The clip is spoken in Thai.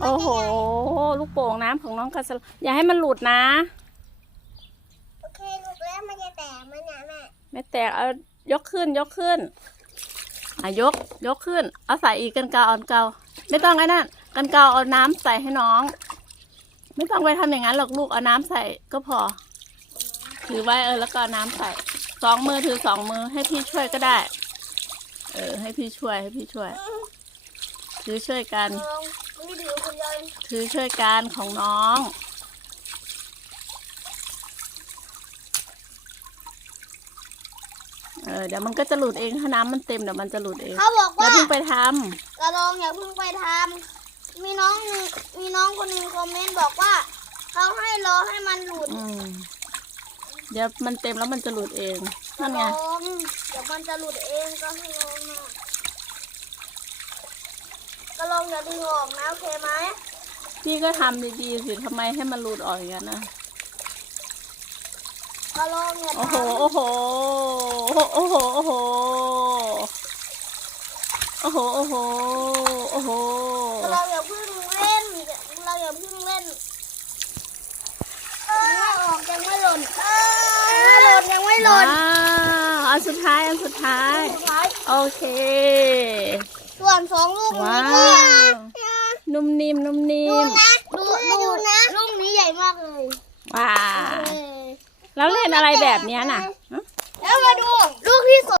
มันโอ้โหจะใญ่ลูกโป่งน้ำของน้องกัสลอย่าให้มันหลุดนะ โอเคลูกแล้วมันจะแตกไหมันนะแม่ไม่แตกเอายกขึ้นยกขึ้นอะยกยกขึ้น เอาใส่อีกกันเกาเอาเกาไม่ต้องไอ้นั่นกันเกาเอาน้ำใส่ให้น้อง ไม่ต้องไปทำอย่างนั้นหรอกลูกเอาน้ำใส่ก็พอ ถือไว้เออแล้วก็เอาน้ำใส่สองมือถือสองมือให้พี่ช่วยก็ได้ เออ ให้พี่ช่วยให้พี่ช่วย ถือช่วยกันลองนี่ถือคุณยายถือช่วยกันของน้อง เออเดี๋ยวมันก็จะหลุดเองถ้าน้ำมันเต็มเดี๋ยวมันจะหลุดเองเขาบอกอย่าว่าเพิ่งไปทกระลองอย่าเพิ่งไปทำมีน้องหนึ่งมีน้องคนหนึ่งคอมเมนต์บอกว่าเขาให้รอให้มันหลุดำอืมเดี๋ยวมันเต็มแล้วมันจะหลุดเองกระนั่นลไง องเดี๋ยวมันจะหลุดเองก็ให้รอนะก ระลองอย่าดึงออกนะโอเคไหมพี่ก็ทำดีๆสิทำไมให้มันหลุดออกอย่างนั้นนะกระลองอย่าโอ้โหทำโอ้โห โอ้โห โอ้โห โอ้โห โอ้โห โอ้โห เราอย่าเพิ่งเล่น เราอย่าเพิ่งเล่นยังไม่ออกยังไม่หล่นยังไม่หล่นยังไม่หล่ว้านวอันสุดท้าย อันสุดท้าย สุดท้าย โอเค ส่วนสองลูกว้านี้ก็วนุ่มนิ่มนุ่มนิ่ดูมนะดูดูนะลูกนี้ใหญ่มากเลยว้าเอวอแล้วเล่นอะไรแบบเนี้ยน่ะฮะแล้วมาดูลูกที่ส